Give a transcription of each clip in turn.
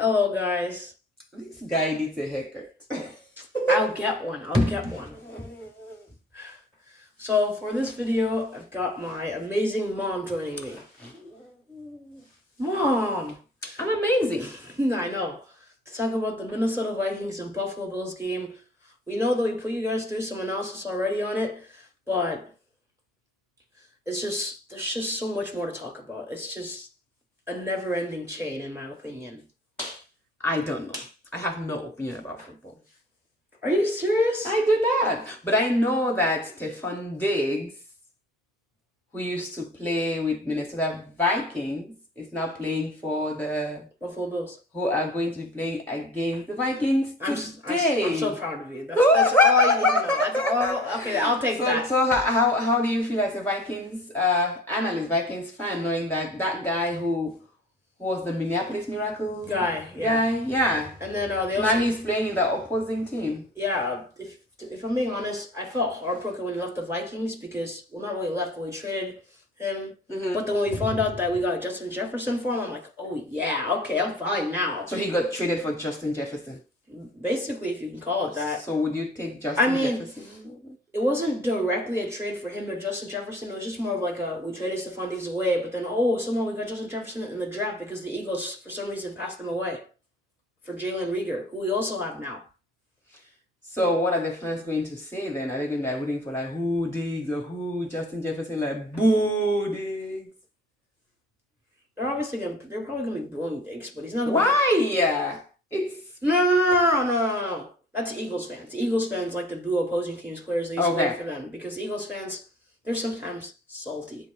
Hello, guys. This guy needs a haircut. I'll get one. I'll get one. So, for this video, I've got my amazing mom joining me. Mom! I'm amazing. I know. To talk about the Minnesota Vikings and Buffalo Bills game. We know that we put you guys through some analysis already on it, but there's just so much more to talk about. It's just a never ending chain, in my opinion. I don't know. I have no opinion about football. Are you serious? I do not. But I know that Stefan Diggs, who used to play with Minnesota Vikings, is now playing for the Buffalo Bills, who are going to be playing against the Vikings today. I'm so proud of you. That's all you need to know. That's all. Okay, I'll take that. So how do you feel as a Vikings analyst, Vikings fan, knowing that guy who was the Minneapolis Miracle guy? Yeah. And then now he's playing in the opposing team. Yeah. If I'm being honest, I felt heartbroken when he left the Vikings because, well, not really left, but we traded him. Mm-hmm. But then when we found out that we got Justin Jefferson for him, I'm like, oh yeah, okay, I'm fine now. So he got traded for Justin Jefferson. Basically, if you can call it that. So would you take Justin Jefferson? It wasn't directly a trade for him to Justin Jefferson. It was just more of like we traded Stephon Diggs away, but then somehow we got Justin Jefferson in the draft because the Eagles for some reason passed him away for Jalen Reagor, who we also have now. So what are the fans going to say then? Are they going to be waiting for like who Diggs or who Justin Jefferson, like boo Diggs? They're probably gonna be booing Diggs, but he's not. Why? It's no. That's Eagles fans. Eagles fans like to boo opposing teams' players. They used to wait for them because Eagles fans, they're sometimes salty.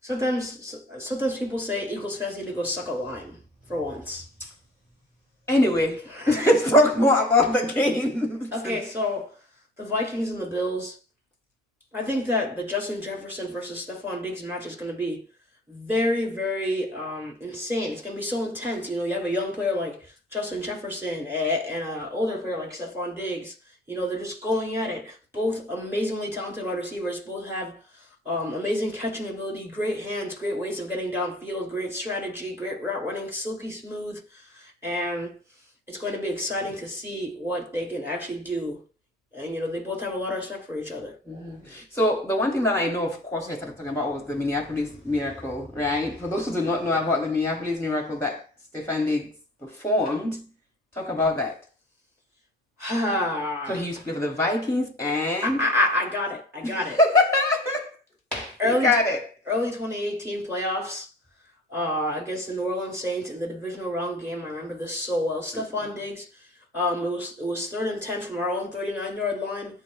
Sometimes people say Eagles fans need to go suck a lime for once. Anyway, let's talk more about the game. Okay, so the Vikings and the Bills. I think that the Justin Jefferson versus Stephon Diggs match is going to be very, very insane. It's going to be so intense. You have a young player like Justin Jefferson and an older player like Stephon Diggs. They're just going at it. Both amazingly talented wide receivers. Both have amazing catching ability, great hands, great ways of getting downfield, great strategy, great route running, silky smooth. And it's going to be exciting to see what they can actually do. And, they both have a lot of respect for each other. Mm-hmm. So the one thing that I know, of course, I started talking about was the Minneapolis Miracle, right? For those who do not know about the Minneapolis Miracle that Stefan Diggs performed, talk about that. So he used to play for the Vikings and... I got it. Early 2018 playoffs against the New Orleans Saints in the divisional round game. I remember this so well. Stephon Diggs... It was 3rd and 10 from our own 39-yard line.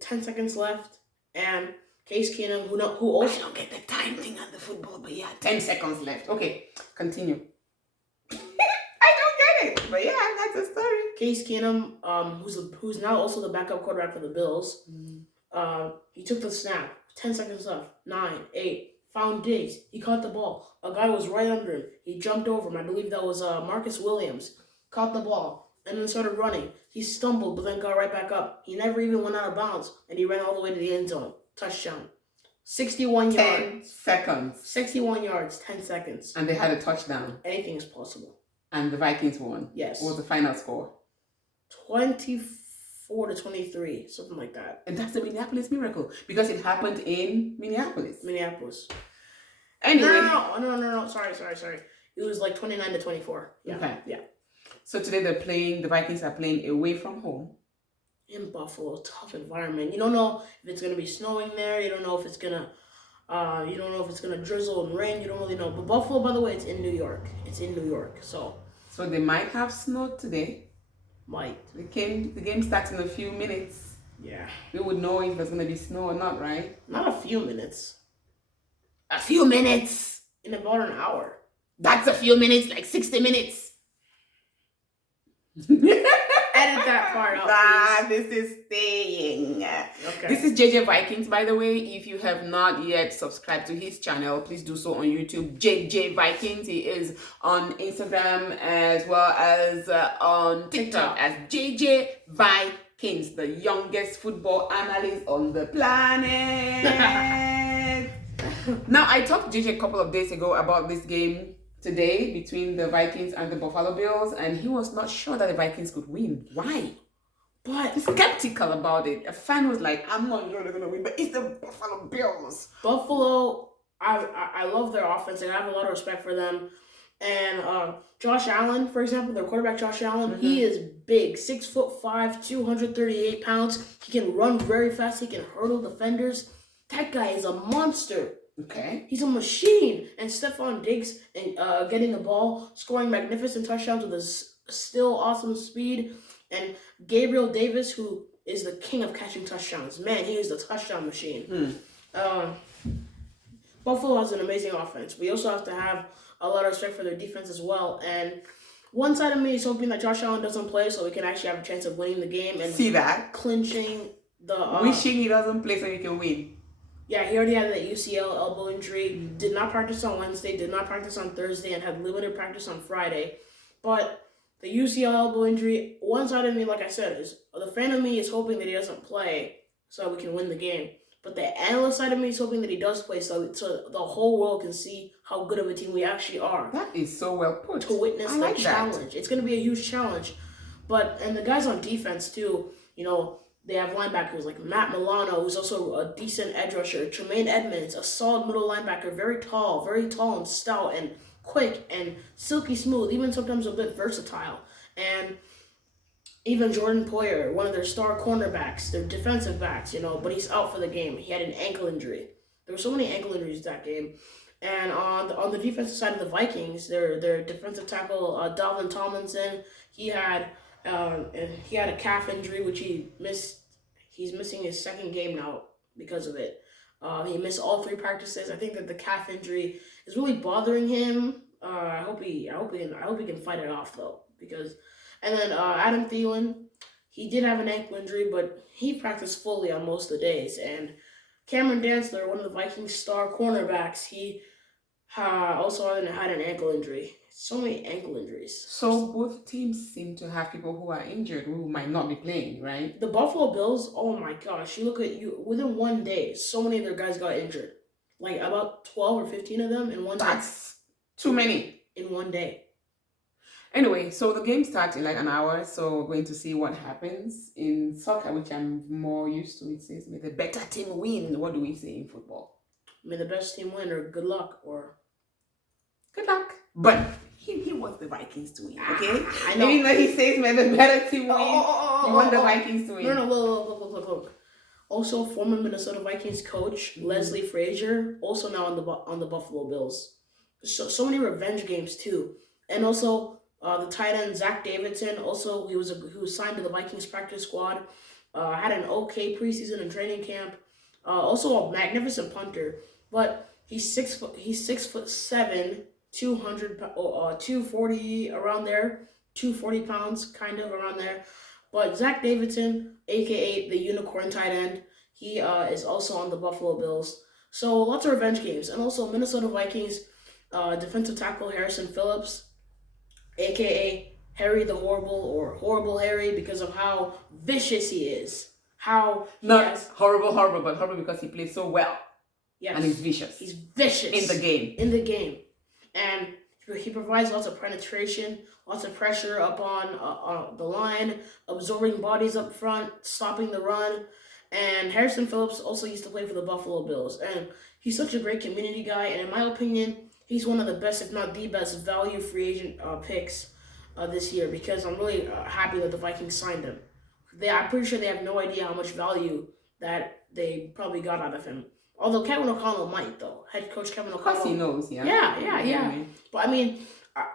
10 seconds left, and Case Keenum, who also... I don't get the time thing on the football, but yeah, 10 seconds left. Okay, continue. I don't get it, but yeah, that's the story. Case Keenum, who's now also the backup quarterback for the Bills, he took the snap. 10 seconds left. 9, 8. Found Diggs. He caught the ball. A guy was right under him. He jumped over him. I believe that was Marcus Williams. Caught the ball. And then started running. He stumbled, but then got right back up. He never even went out of bounds, and he ran all the way to the end zone. Touchdown. 61 yards. 10 seconds. 61 yards, 10 seconds. And they had a touchdown. Anything is possible. And the Vikings won. Yes. What was the final score? 24-23, something like that. And that's the Minneapolis Miracle, because it happened in Minneapolis. Anyway. No. Sorry. It was like 29-24. Yeah. Okay. Yeah. So today the Vikings are playing away from home. In Buffalo, tough environment. You don't know if it's gonna be snowing there. You don't know if it's gonna drizzle and rain. You don't really know. But Buffalo, by the way, it's in New York. So they might have snow today. Might. The game starts in a few minutes. Yeah. We would know if there's gonna be snow or not, right? Not a few minutes. A few minutes. In about an hour. That's a few minutes, like 60 minutes. Edit that part out. This is staying. Okay. This is JJ Vikings, by the way. If you have not yet subscribed to his channel, please do so on YouTube. JJ Vikings. He is on Instagram as well as on TikTok as JJ Vikings, the youngest football analyst on the planet. Now, I talked to JJ a couple of days ago about this game today between the Vikings and the Buffalo Bills, and he was not sure that the Vikings could win. Why? But He's skeptical about it. A fan was like, I'm not sure they're going to win, but it's the Buffalo Bills. Buffalo, I love their offense, and I have a lot of respect for them. And Josh Allen, for example, their quarterback Josh Allen, he is big, 6'5", 238 pounds. He can run very fast. He can hurdle defenders. That guy is a monster. Okay. He's a machine. And Stephon Diggs and getting the ball, scoring magnificent touchdowns with his still awesome speed. And Gabriel Davis, who is the king of catching touchdowns. Man, he is the touchdown machine. Buffalo has an amazing offense. We also have to have a lot of respect for their defense as well. And one side of me is hoping that Josh Allen doesn't play so we can actually have a chance of winning the game and see that clinching the wishing he doesn't play so we can win. Yeah, he already had the UCL elbow injury. Did not practice on Wednesday, did not practice on Thursday, and had limited practice on Friday. But the UCL elbow injury, one side of me, like I said, is the fan of me is hoping that he doesn't play so we can win the game. But the analyst side of me is hoping that he does play so the whole world can see how good of a team we actually are. That is so well put. To witness the challenge. It's going to be a huge challenge. And the guys on defense, too, they have linebackers like Matt Milano, who's also a decent edge rusher. Tremaine Edmonds, a solid middle linebacker, very tall and stout and quick and silky smooth, even sometimes a bit versatile. And even Jordan Poyer, one of their star cornerbacks, their defensive backs, but he's out for the game. He had an ankle injury. There were so many ankle injuries that game. And on the defensive side of the Vikings, their defensive tackle, Dalvin Tomlinson, he had a calf injury, which he missed. He's missing his second game now because of it. He missed all 3 practices. I think that the calf injury is really bothering him. I hope he can fight it off though, and then Adam Thielen, he did have an ankle injury, but he practiced fully on most of the days. And Cameron Dantzler, one of the Vikings star cornerbacks, he also had an ankle injury. So many ankle injuries. So both teams seem to have people who are injured who might not be playing, right? The Buffalo Bills, oh my gosh, you look at within one day, so many of their guys got injured. Like about 12 or 15 of them in one day. That's too many. In one day. Anyway, so the game starts in like an hour, so we're going to see what happens. In soccer, which I'm more used to, it says, may the better team win. What do we say in football? May the best team win, or good luck, or... Good luck. But he wants the Vikings to win, okay? I know. Even though he says may the better team win, you want the Vikings to win. No, look. Also, former Minnesota Vikings coach Leslie Frazier, also now on the Buffalo Bills. So many revenge games too, and also the tight end Zach Davidson. Also, he was signed to the Vikings practice squad. Had an okay preseason and training camp. Also a magnificent punter, but he's 6'7", 240 around there, 240 pounds, kind of around there. But Zach Davidson, aka the unicorn tight end, he is also on the Buffalo Bills. So lots of revenge games, and also Minnesota Vikings defensive tackle Harrison Phillips, aka Harry the Horrible, or Horrible Harry, because of how vicious he is. Horrible, but horrible because he plays so well. Yes. And he's vicious. He's vicious. In the game. And he provides lots of penetration, lots of pressure up on the line, absorbing bodies up front, stopping the run. And Harrison Phillips also used to play for the Buffalo Bills. And he's such a great community guy. And in my opinion, he's one of the best, if not the best, value free agent picks this year, because I'm really happy that the Vikings signed him. I'm pretty sure they have no idea how much value that they probably got out of him. Although Kevin O'Connell might, though. Head coach Kevin O'Connell. Of course he knows, yeah. Yeah. But I mean,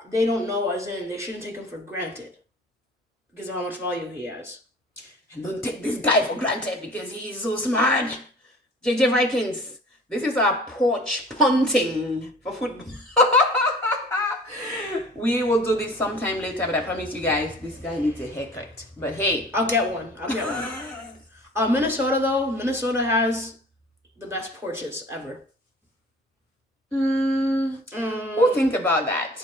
they don't know, as in they shouldn't take him for granted because of how much value he has. And don't take this guy for granted because he's so smart. JJ Vikings, this is our porch punting for football. We will do this sometime later, but I promise you guys, this guy needs a haircut. But hey. I'll get one. Minnesota has the best porches ever. We'll think about that.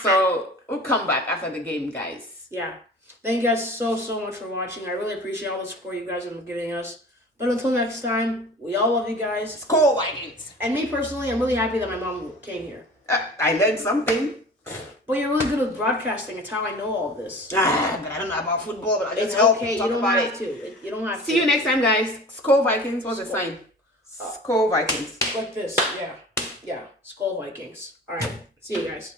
So we'll come back after the game, guys. Yeah. Thank you guys so much for watching. I really appreciate all the support you guys have been giving us. But until next time, we all love you guys. Skol Vikings! And me personally, I'm really happy that my mom came here. I learned something. But you're really good with broadcasting. It's how I know all this. But I don't know about football, but I It's just help okay. You talk don't about have it. to. You don't have to. See you next time, guys. Skol Vikings. What's the Skol. sign? Skol Vikings. Like this. Yeah. Skol Vikings. All right. See you guys.